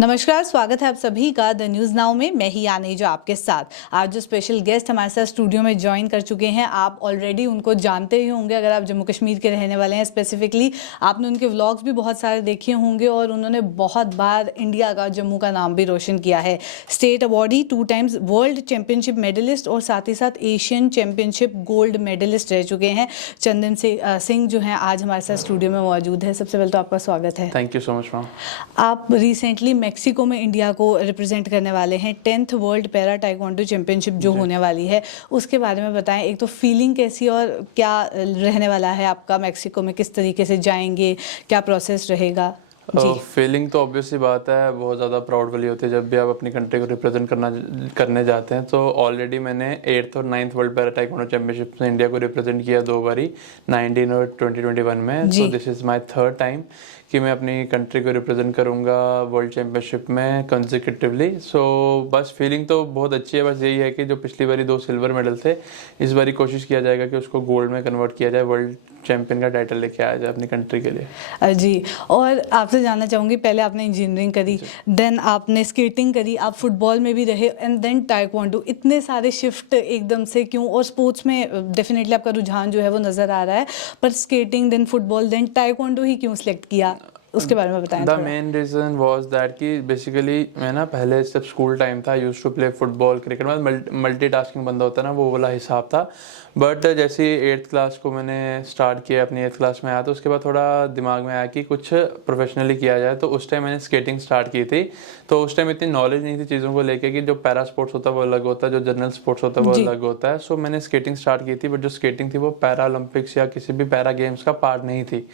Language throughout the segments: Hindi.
नमस्कार, स्वागत है आप सभी का द न्यूज़ नाउ में। मैं ही आनेजा आपके साथ। आज जो स्पेशल गेस्ट हमारे साथ स्टूडियो में ज्वाइन कर चुके हैं, आप ऑलरेडी उनको जानते ही होंगे। अगर आप जम्मू कश्मीर के रहने वाले हैं, स्पेसिफिकली आपने उनके व्लॉग्स भी बहुत सारे देखे होंगे और उन्होंने बहुत बार इंडिया का, जम्मू का नाम भी रोशन किया है। State awardee, 2 times world championship medalist और साथ ही साथ एशियन चैंपियनशिप गोल्ड मेडलिस्ट रह चुके हैं। चंदन सिंह जो हैं आज हमारे साथ स्टूडियो में मौजूद है। सबसे पहले तो आपका स्वागत है। Thank you so much ma'am. आप रिसेंटली मेक्सिको में इंडिया को रिप्रेजेंट करने वाले हैं। 10th world para taekwondo championship जो होने वाली है, उसके बारे में बताएं। एक तो फीलिंग कैसी और क्या रहने वाला है आपका? मेक्सिको में किस तरीके से जाएंगे, क्या प्रोसेस रहेगा? फीलिंग तो ऑब्वियसली बात है, बहुत ज़्यादा प्राउड वाली होती है जब भी आप अपनी कंट्री को रिप्रेजेंट करने जाते हैं। तो ऑलरेडी मैंने 8th और 9th world para taekwondo championship में इंडिया को रिप्रेजेंट किया 2 बारी, 19 और 2021 में। तो this is my 3rd time कि मैं अपनी कंट्री को रिप्रेजेंट करूंगा वर्ल्ड चैंपियनशिप में कंसेक्यूटिवली। सो बस फीलिंग तो बहुत अच्छी है। बस यही है कि जो पिछली बारी 2 सिल्वर मेडल थे, इस बारी कोशिश किया जाएगा कि उसको गोल्ड में कन्वर्ट किया जाए, वर्ल्ड चैंपियन का टाइटल लेके आया जाए अपनी कंट्री के लिए। जी, और आपसे जानना चाहूँगी, पहले आपने इंजीनियरिंग करी, देन आपने स्केटिंग करी, आप फुटबॉल में भी रहे, एंड देन टाइक्वांडो। इतने सारे शिफ्ट एकदम से क्यों? और स्पोर्ट्स में डेफिनेटली आपका रुझान जो है वो नज़र आ रहा है, पर skating, then football, then taekwondo ही क्यों सिलेक्ट किया? उसके बारे में बताएं। The main reason was that कि बेसिकली मैं ना पहले जब स्कूल टाइम था, used to play football, cricket में मल्टीटास्किंग बंदा होता है ना, वो वाला हिसाब था। बट जैसे 8th क्लास को मैंने स्टार्ट किया, अपनी 8th क्लास में आया, तो उसके बाद थोड़ा दिमाग में आया कि कुछ प्रोफेशनली किया जाए। तो उस टाइम मैंने स्केटिंग स्टार्ट की थी। तो उस टाइम इतनी नॉलेज नहीं थी चीज़ों को लेके कि जो पैरा स्पोर्ट्स होता है वो अलग होता है, जो जनरल स्पोर्ट्स होता है वो अलग होता है। सो मैंने स्केटिंग स्टार्ट की थी, बट जो स्केटिंग थी वो पैरा ओलंपिक्स या किसी भी पैरा गेम्स का पार्ट नहीं थी,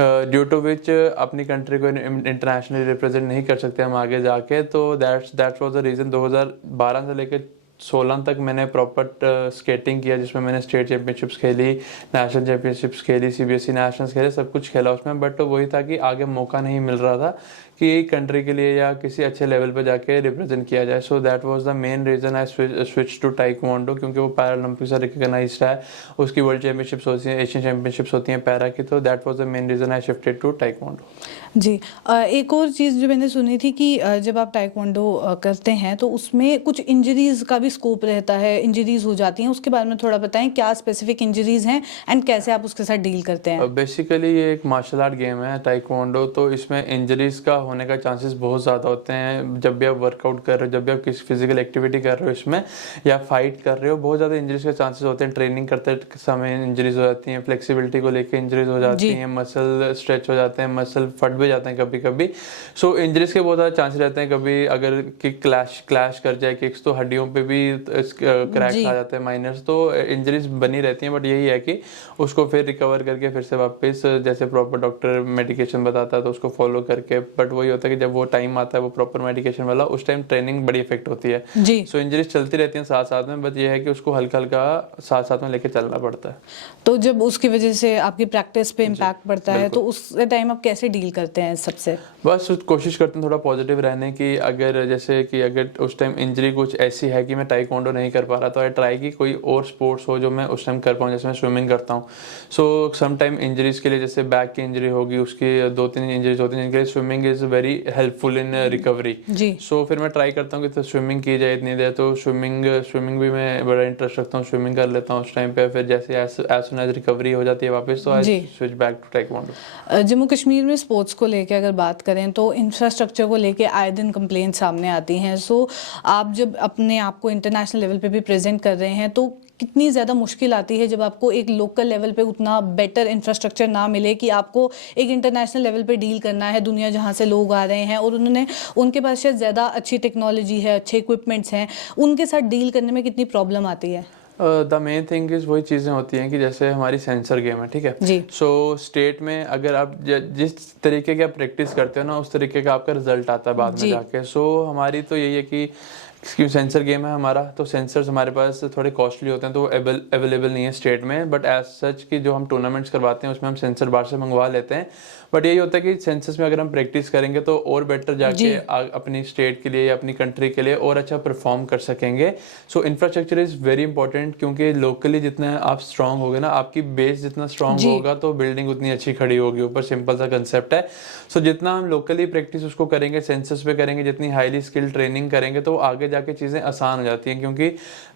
ड्यू टू विच अपनी कंट्री को इंटरनेशनली रिप्रेजेंट नहीं कर सकते हम आगे जाके। तो दैट्स वाज द रीज़न। 2012 से लेकर 16 तक मैंने प्रॉपर स्केटिंग किया, जिसमें मैंने स्टेट चैंपियनशिप्स खेली, नेशनल चैंपियनशिप्स खेली, CBSE नेशनल्स खेले, सब कुछ खेला उसमें। बट तो वही था कि आगे मौका नहीं मिल रहा था कि कंट्री के लिए या किसी अच्छे लेवल पे जाके रिप्रेजेंट किया जाए। So that was the main reason I switch to taekwondo, क्योंकि वो पैरा ओलंपिक से रिकॉग्नाइज्ड है, उसकी वर्ल्ड चैंपियनशिप्स होती हैं, एशियन चैंपियनशिप्स होती हैं पैरा की। तो that was the main reason I shifted to taekwondo. जी, एक और चीज़ जो मैंने सुनी थी कि जब आप टाइक्वांडो करते हैं तो उसमें कुछ इंजरीज़ का भी स्कोप रहता है, इंजरीज़ हो जाती हैं। उसके बारे में थोड़ा बताएं, क्या स्पेसिफिक इंजरीज़ हैं एंड कैसे आप उसके साथ डील करते हैं? बेसिकली ये एक मार्शल आर्ट गेम है टाइक्वांडो, तो इसमें इंजरीज़ का होने का चांसेस बहुत ज़्यादा होते हैं। जब भी आप वर्कआउट कर रहे हो, जब भी आप किसी फिजिकल एक्टिविटी कर रहे हो इसमें, या फाइट कर रहे हो, बहुत ज़्यादा इंजरीज के चांसेस होते हैं। ट्रेनिंग करते समय इंजरीज हो जाती हैं, फ्लेक्सिबिलिटी को लेकर इंजरीज हो जाती हैं, मसल स्ट्रेच हो जाते हैं, मसल फट भी जाते हैं कभी कभी। सो इंजरीज के बहुत ज़्यादा चांसेस रहते हैं। कभी अगर किक क्लैश कर जाए किक्स, तो हड्डियों पे भी क्रैक्स आ जाते हैं माइनर्स। तो इंजरीज बनी रहती हैं। बट यही है कि उसको फिर रिकवर करके फिर से वापस, जैसे प्रॉपर डॉक्टर मेडिकेशन बताता है तो उसको फॉलो करके। बट वही होता है कि जब वो टाइम आता है वो प्रॉपर मेडिकेशन वाला, उस टाइम ट्रेनिंग बड़ी इफेक्ट होती है जी। सो इंजरीज चलती रहती हैं साथ साथ में, बट ये है कि उसको हल्का हल्का साथ साथ में लेके चलना पड़ता है। तो जब उसकी वजह से आपकी प्रैक्टिस पे इम्पैक्ट पड़ता है, तो उस टाइम आप कैसे डील करते हैं सबसे? बस कोशिश करते हैं थोड़ा पॉजिटिव रहने की। अगर जैसे कि अगर उस टाइम इंजरी कुछ ऐसी है कि मैं टाइक्वांडो नहीं कर पा रहा, तो आई ट्राई कि कोई और स्पोर्ट्स हो जो मैं उस टाइम कर पाऊँ। जैसे मैं स्विमिंग करता हूँ, सो सम टाइम इंजरीज के लिए, जैसे बैक की इंजरी होगी, उसकी 2-3 इंजरीज होती हैं जिनके लिए swimming is very helpful in recovery जी। सो फिर मैं ट्राई करता हूँ कि स्विमिंग की जाए इतनी देर। तो स्विमिंग भी मैं बड़ा इंटरेस्ट रखता हूँ, स्विमिंग कर लेता हूँ उस टाइम पे। फिर जैसे एज सुन एज रिकवरी हो जाती है वापस, तो I switch back to taekwondo. Jammu Kashmir में स्पोर्ट्स को लेके अगर बात करें तो इंफ्रास्ट्रक्चर को लेके आए दिन कंप्लेंट सामने आती हैं। सो आप जब अपने आप को इंटरनेशनल लेवल पे भी प्रेजेंट कर रहे हैं, तो कितनी ज़्यादा मुश्किल आती है जब आपको एक लोकल लेवल पे उतना बेटर इंफ्रास्ट्रक्चर ना मिले कि आपको एक इंटरनेशनल लेवल पे डील करना है? दुनिया जहाँ से लोग आ रहे हैं और उनके पास शायद ज़्यादा अच्छी टेक्नोलॉजी है, अच्छे इक्विपमेंट्स हैं, उनके साथ डील करने में कितनी प्रॉब्लम आती है? द मेन थिंग इज़ वही चीज़ें होती हैं कि जैसे हमारी सेंसर गेम है, ठीक है जी। सो स्टेट में अगर आप जिस तरीके की आप प्रैक्टिस करते हो ना, उस तरीके का आपका रिजल्ट आता है बाद में जाके। सो हमारी तो यही है कि क्योंकि सेंसर गेम है हमारा, तो सेंसर्स हमारे पास थोड़े कॉस्टली होते हैं, तो वो अवेलेबल नहीं है स्टेट में। बट एज सच कि जो हम टूर्नामेंट्स करवाते हैं उसमें हम सेंसर बाहर से मंगवा लेते हैं। बट यही होता है कि सेंसर्स में अगर हम प्रैक्टिस करेंगे तो और बेटर जाके अपनी स्टेट के लिए या अपनी कंट्री के लिए और अच्छा परफॉर्म कर सकेंगे। सो इंफ्रास्ट्रक्चर इज़ वेरी इंपॉर्टेंट, क्योंकि लोकली जितना आप स्ट्रांग होगे ना, आपकी बेस जितना स्ट्रांग होगा तो बिल्डिंग उतनी अच्छी खड़ी होगी ऊपर। सिंपल सा कंसेप्ट है। सो जितना हम लोकली प्रैक्टिस उसको करेंगे, सेंसर्स पे करेंगे, जितनी हाईली स्किल ट्रेनिंग करेंगे, तो आगे जाके चीज़ें आसान हो जाती हैं। क्योंकि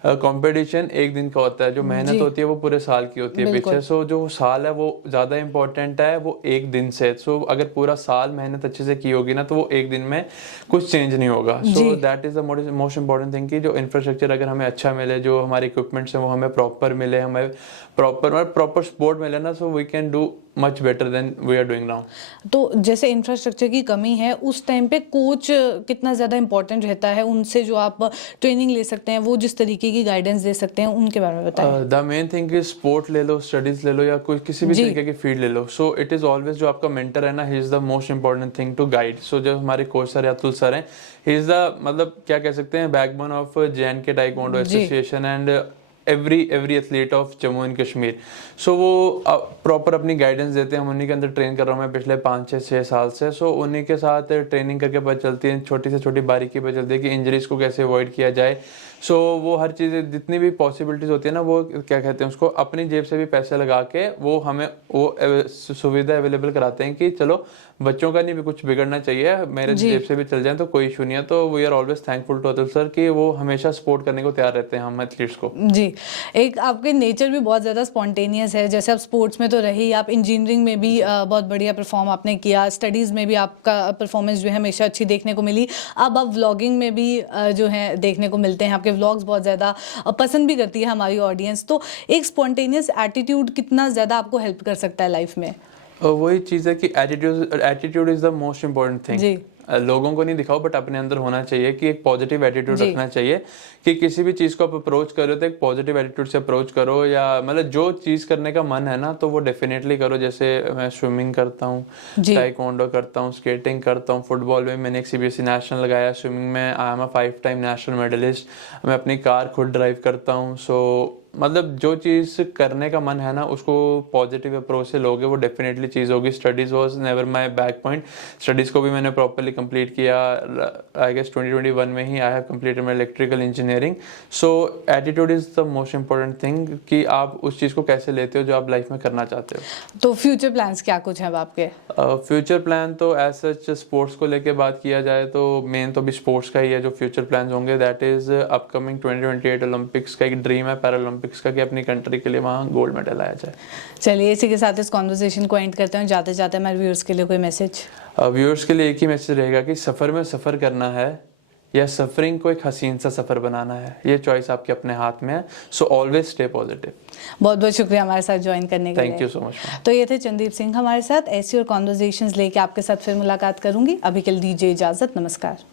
कंपटीशन एक दिन का होता है, जो मेहनत होती है वो पूरे साल की होती है पीछे। सो जो साल है वो ज़्यादा इंपॉर्टेंट है वो एक दिन से। सो अगर पूरा साल मेहनत अच्छे से की होगी ना, तो वो एक दिन में कुछ चेंज नहीं होगा। So that is the most important thing कि जो इंफ्रास्ट्रक्चर अगर हमें अच्छा मिले, जो हमारे इक्विपमेंट्स हैं वो हमें प्रॉपर मिले, हमें प्रॉपर सपोर्ट मिले ना, so we can do much better than we are doing now. तो जैसे इंफ्रास्ट्रक्चर की कमी है, उस टाइम पे कोच कितना ज़्यादा इंपॉर्टेंट रहता है, उनसे जो आप ट्रेनिंग ले सकते हैं, वो जिस तरीके की गाइडेंस दे सकते हैं, उनके बारे में बताएं। The main thing is sport ले लो, स्टडीज ले लो, या कोई किसी भी तरीके की फील्ड ले लो। सो इट इज़ ऑलवेज जो आपका मेंटर है ना, he is the most important thing to guide. So जो हमारे कोच सर अतुल सर हैं, ही इज़ द मतलब क्या कह सकते हैं, backbone of JNK taekwondo association and every athlete of Jammu and Kashmir. So वो प्रॉपर अपनी गाइडेंस देते हैं। हम उन्हीं के अंदर ट्रेन कर रहा हूँ मैं पिछले 5-6 साल से। सो उन्हीं के साथ ट्रेनिंग करके पता चलती है, छोटी से छोटी बारीकी पता चलती है कि इंजरीज को कैसे अवॉइड किया जाए। सो वो हर चीज़ें जितनी भी पॉसिबिलिटीज होती है ना, वो क्या कहते हैं उसको, अपनी जेब से भी पैसे लगा के वो हमें वो सुविधा अवेलेबल कराते हैं कि चलो बच्चों का नहीं भी कुछ बिगड़ना चाहिए, मेरे जेब से भी चल जाए तो कोई इशू नहीं है। तो we are always thankful to Atul sir कि वो हमेशा सपोर्ट करने को तैयार रहते हैं हम एथलीट्स को। जी, एक आपके नेचर भी बहुत ज़्यादा स्पॉन्टेनियस है। जैसे आप स्पोर्ट्स में तो रहे ही, आप इंजीनियरिंग में भी बहुत बढ़िया परफॉर्म आपने किया, स्टडीज़ में भी आपका परफॉर्मेंस जो है हमेशा अच्छी देखने को मिली। अब आप व्लॉगिंग में भी जो है देखने को मिलते हैं, आपके व्लॉग्स बहुत ज़्यादा पसंद भी करती है हमारी ऑडियंस। तो एक स्पॉन्टेनियस एटीट्यूड कितना ज़्यादा आपको हेल्प कर सकता है लाइफ में? वही चीज़ है कि attitude is the most important thing. जी, लोगों को नहीं दिखाओ, बट अपने अंदर होना चाहिए कि एक पॉजिटिव एटीट्यूड रखना चाहिए कि किसी भी चीज़ को आप अप्रोच करो तो एक पॉजिटिव एटीट्यूड से अप्रोच करो, या मतलब जो चीज़ करने का मन है ना तो वो डेफिनेटली करो। जैसे मैं स्विमिंग करता हूँ, ताइक्वांडो करता हूँ, स्केटिंग करता हूँ, फुटबॉल में मैंने एक CBSE नेशनल लगाया, स्विमिंग में I am a 5 time national medalist, मैं अपनी कार खुद ड्राइव करता हूँ। सो मतलब जो चीज़ करने का मन है ना उसको पॉजिटिव अप्रोच से लोगे वो डेफिनेटली चीज़ होगी। Studies was never my back point, studies को भी मैंने प्रॉपरली कंप्लीट किया। आई गेस 2021 में ही I have completed my electrical engineering. So attitude is the most important thing कि आप उस चीज़ को कैसे लेते हो जो आप लाइफ में करना चाहते हो। तो फ्यूचर प्लान्स क्या कुछ हैं अब आपके? फ्यूचर प्लान तो एज सच स्पोर्ट्स को लेके बात किया जाए तो मेन तो भी स्पोर्ट्स का ही है जो फ्यूचर प्लान होंगे। दैट इज़ अपकमिंग 2028 ओलंपिक्स का एक ड्रीम है, पैरालंपिक्स का, कि अपनी कंट्री के लिए वहाँ गोल्ड मेडल आया जाए। चलिए, इसी के साथ इस कॉन्वर्सेशन को एंड करते हैं। जाते जाते हमारे व्यूअर्स के लिए कोई मैसेज? व्यूअर्स के लिए एक ही मैसेज रहेगा कि सफ़र में सफ़र करना है या सफरिंग को एक हसीन सा सफ़र बनाना है, ये चॉइस आपके अपने हाथ में है। So always stay positive. बहुत बहुत शुक्रिया हमारे साथ ज्वाइन करने के लिए। Thank you so much. तो ये थे चंदीप सिंह हमारे साथ। ऐसी और कॉन्वर्सेशंस लेके आपके साथ फिर मुलाकात करूंगी। अभी के लिए दीजिए इजाज़त। नमस्कार।